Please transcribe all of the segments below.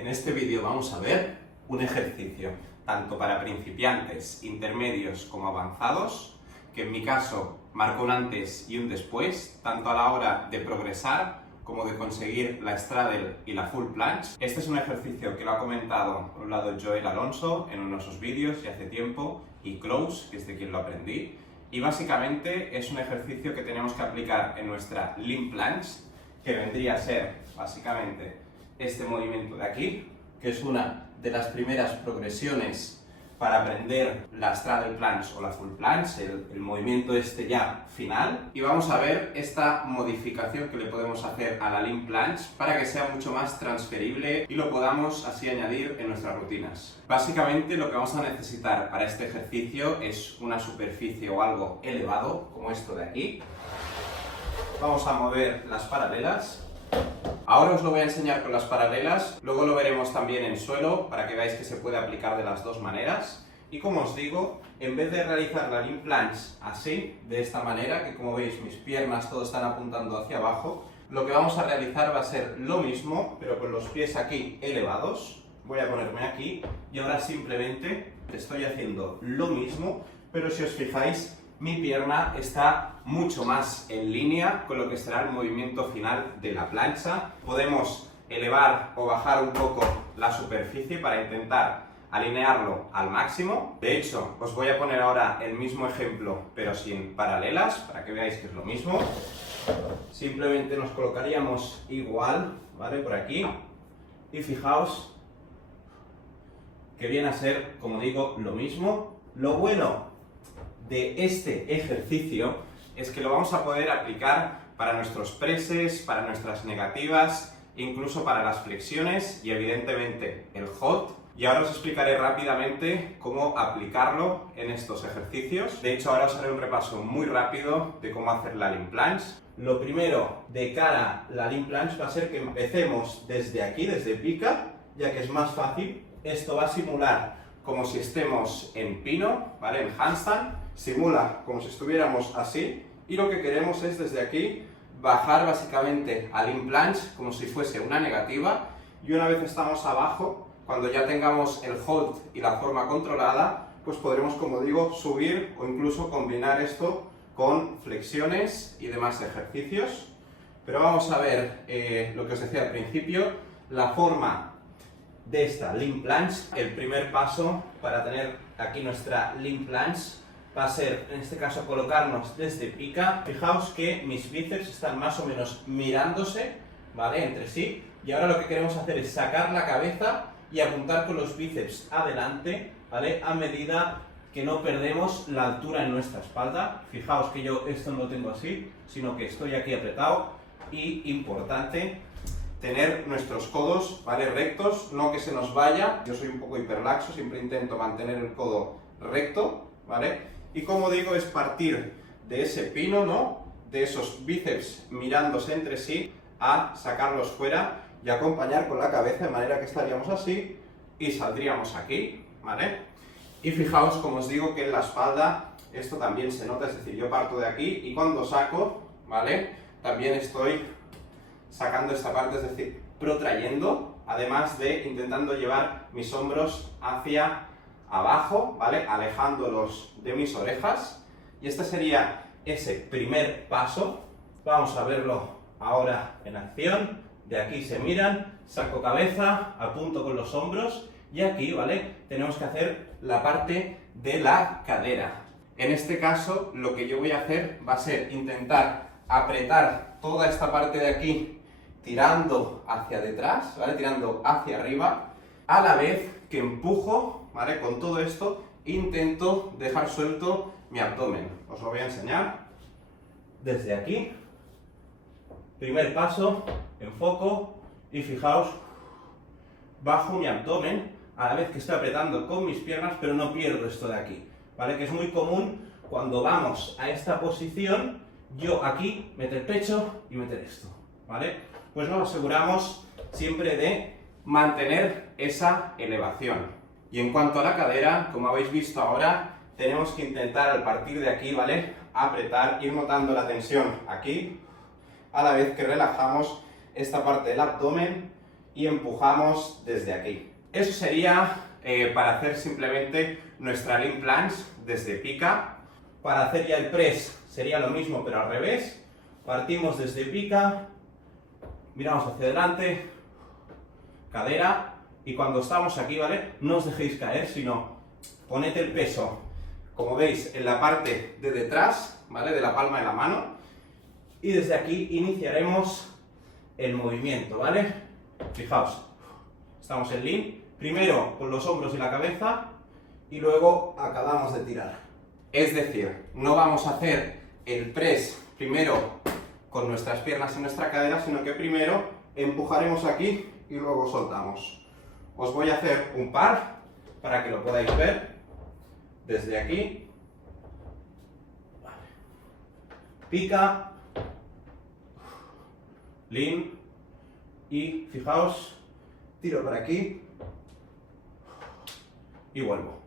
En este vídeo vamos a ver un ejercicio tanto para principiantes, intermedios como avanzados, que en mi caso marca un antes y un después, tanto a la hora de progresar como de conseguir la straddle y la full planche. Este es un ejercicio que lo ha comentado por un lado Joel Alonso en uno de sus vídeos ya hace tiempo, y Close, que es de quien lo aprendí, y básicamente es un ejercicio que tenemos que aplicar en nuestra limb planche, que vendría a ser básicamente este movimiento de aquí, que es una de las primeras progresiones para aprender la straddle planche o la full planche, el movimiento este ya final. Y vamos a ver esta modificación que le podemos hacer a la limb planche para que sea mucho más transferible y lo podamos así añadir en nuestras rutinas. Básicamente lo que vamos a necesitar para este ejercicio es una superficie o algo elevado, como esto de aquí. Vamos a mover las paralelas. Ahora os lo voy a enseñar con las paralelas, luego lo veremos también en suelo para que veáis que se puede aplicar de las dos maneras. Y como os digo, en vez de realizar la limb planche así, de esta manera, que como veis mis piernas todos están apuntando hacia abajo, lo que vamos a realizar va a ser lo mismo, pero con los pies aquí elevados. Voy a ponerme aquí y ahora simplemente estoy haciendo lo mismo, pero si os fijáis, mi pierna está mucho más en línea con lo que será el movimiento final de la plancha. Podemos elevar o bajar un poco la superficie para intentar alinearlo al máximo. De hecho, os voy a poner ahora el mismo ejemplo, pero sin paralelas, para que veáis que es lo mismo. Simplemente nos colocaríamos igual, ¿vale? Por aquí. Y fijaos que viene a ser, como digo, lo mismo. Lo bueno de este ejercicio es que lo vamos a poder aplicar para nuestros presses, para nuestras negativas, incluso para las flexiones y evidentemente el hold. Y ahora os explicaré rápidamente cómo aplicarlo en estos ejercicios. De hecho, ahora os haré un repaso muy rápido de cómo hacer la limb planche. Lo primero de cara a la limb planche va a ser que empecemos desde aquí, desde pica, ya que es más fácil. Esto va a simular como si estemos en pino, ¿vale? En handstand. Simula como si estuviéramos así, y lo que queremos es desde aquí bajar básicamente al limb planche como si fuese una negativa, y una vez estamos abajo, cuando ya tengamos el hold y la forma controlada, pues podremos, como digo, subir o incluso combinar esto con flexiones y demás ejercicios. Pero vamos a ver lo que os decía al principio, la forma de esta limb planche. El primer paso para tener aquí nuestra limb planche va a ser, en este caso, colocarnos desde pica. Fijaos que mis bíceps están más o menos mirándose, ¿vale? Entre sí. Y ahora lo que queremos hacer es sacar la cabeza y apuntar con los bíceps adelante, ¿vale? A medida que no perdemos la altura en nuestra espalda. Fijaos que yo esto no lo tengo así, sino que estoy aquí apretado. Y importante, tener nuestros codos, ¿vale? Rectos, no que se nos vaya. Yo soy un poco hiperlaxo, siempre intento mantener el codo recto, ¿vale? Y como digo, es partir de ese pino, ¿no? De esos bíceps mirándose entre sí, a sacarlos fuera y acompañar con la cabeza, de manera que estaríamos así y saldríamos aquí, ¿vale? Y fijaos, como os digo, que en la espalda esto también se nota, es decir, yo parto de aquí y cuando saco, ¿vale? También estoy sacando esta parte, es decir, protrayendo, además de intentando llevar mis hombros hacia abajo, ¿vale? Alejándolos de mis orejas. Y este sería ese primer paso. Vamos a verlo ahora en acción. De aquí se miran, saco cabeza, apunto con los hombros y aquí, ¿vale? Tenemos que hacer la parte de la cadera. En este caso, lo que yo voy a hacer va a ser intentar apretar toda esta parte de aquí tirando hacia detrás, ¿vale? Tirando hacia arriba, a la vez que empujo, ¿vale? Con todo esto intento dejar suelto mi abdomen. Os lo voy a enseñar desde aquí. Primer paso, enfoco y fijaos, bajo mi abdomen a la vez que estoy apretando con mis piernas, pero no pierdo esto de aquí, ¿vale? Que es muy común cuando vamos a esta posición, yo aquí meter el pecho y meter esto, ¿vale? Pues nos aseguramos siempre de mantener esa elevación. Y en cuanto a la cadera, como habéis visto ahora, tenemos que intentar al partir de aquí, ¿vale? Apretar, ir notando la tensión aquí, a la vez que relajamos esta parte del abdomen y empujamos desde aquí. Eso sería para hacer simplemente nuestra lean planche desde pica. Para hacer ya el press sería lo mismo pero al revés. Partimos desde pica, miramos hacia adelante, cadera, y cuando estamos aquí, ¿vale? No os dejéis caer, sino poned el peso, como veis, en la parte de detrás, ¿vale? De la palma de la mano, y desde aquí iniciaremos el movimiento, ¿vale? Fijaos, estamos en lean, primero con los hombros y la cabeza, y luego acabamos de tirar. Es decir, no vamos a hacer el press primero con nuestras piernas y nuestra cadera, sino que primero empujaremos aquí y luego soltamos. Os voy a hacer un par para que lo podáis ver desde aquí. Pica, lean, y fijaos, tiro por aquí y vuelvo.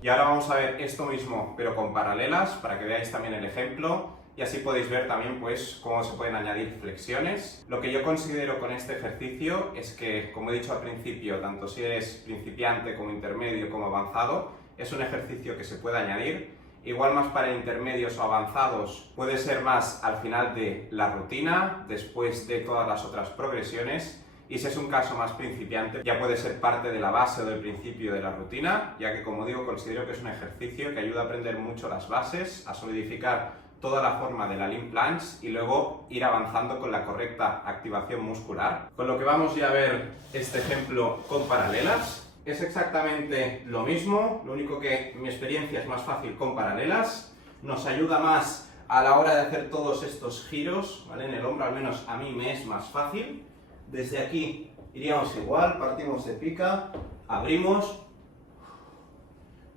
Y ahora vamos a ver esto mismo, pero con paralelas, para que veáis también el ejemplo, y así podéis ver también pues cómo se pueden añadir flexiones. Lo que yo considero con este ejercicio es que, como he dicho al principio, tanto si eres principiante como intermedio como avanzado, es un ejercicio que se puede añadir. Igual más para intermedios o avanzados, puede ser más al final de la rutina, después de todas las otras progresiones. Y si es un caso más principiante, ya puede ser parte de la base o del principio de la rutina, ya que, como digo, considero que es un ejercicio que ayuda a aprender mucho las bases, a solidificar toda la forma de la lean planche y luego ir avanzando con la correcta activación muscular. Con lo que vamos ya a ver este ejemplo con paralelas. Es exactamente lo mismo, lo único que mi experiencia es más fácil con paralelas. Nos ayuda más a la hora de hacer todos estos giros, ¿vale? En el hombro, al menos a mí me es más fácil. Desde aquí iríamos igual, partimos de pica, abrimos,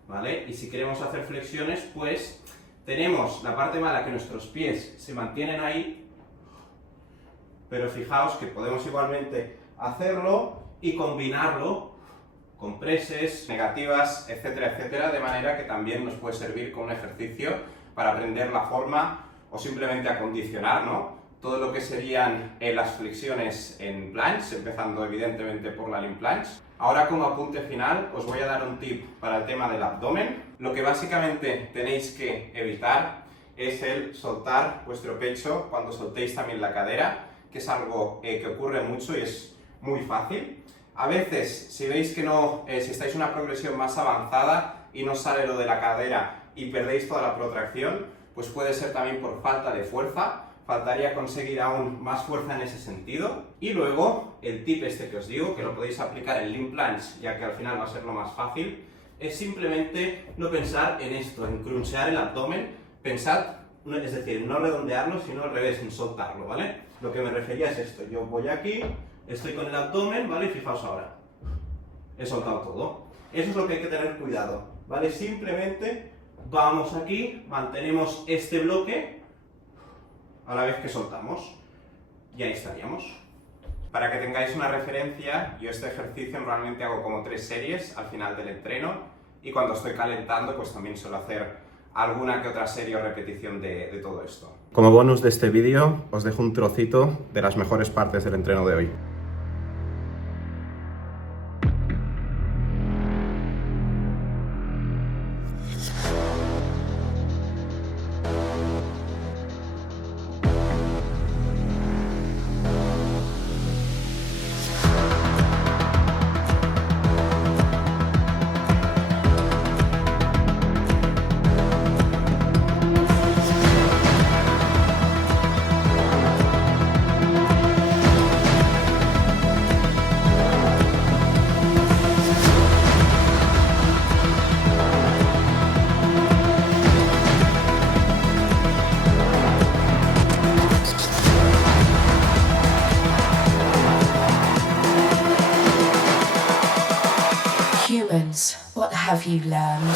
¿vale? Y si queremos hacer flexiones, pues tenemos la parte mala que nuestros pies se mantienen ahí, pero fijaos que podemos igualmente hacerlo y combinarlo con preses, negativas, etcétera, etcétera, de manera que también nos puede servir como un ejercicio para aprender la forma o simplemente acondicionar, ¿no? Todo lo que serían las flexiones en planche, empezando evidentemente por la lean planche. Ahora, como apunte final, os voy a dar un tip para el tema del abdomen. Lo que básicamente tenéis que evitar es el soltar vuestro pecho cuando soltéis también la cadera, que es algo que ocurre mucho y es muy fácil. A veces, si veis que no, si estáis en una progresión más avanzada y no sale lo de la cadera y perdéis toda la protracción, pues puede ser también por falta de fuerza. Faltaría conseguir aún más fuerza en ese sentido. Y luego, el tip este que os digo, que lo podéis aplicar en lean planche, ya que al final va a ser lo más fácil, es simplemente no pensar en esto, en crunchear el abdomen. Pensad, es decir, no redondearlo, sino al revés, en soltarlo, ¿vale? Lo que me refería es esto, yo voy aquí, estoy con el abdomen, ¿vale? Y fijaos ahora, he soltado todo. Eso es lo que hay que tener cuidado, ¿vale? Simplemente vamos aquí, mantenemos este bloque a la vez que soltamos, y ahí estaríamos. Para que tengáis una referencia, yo este ejercicio normalmente hago como 3 series al final del entreno, y cuando estoy calentando pues también suelo hacer alguna que otra serie o repetición de todo esto. Como bonus de este vídeo os dejo un trocito de las mejores partes del entreno de hoy. Humans, what have you learned?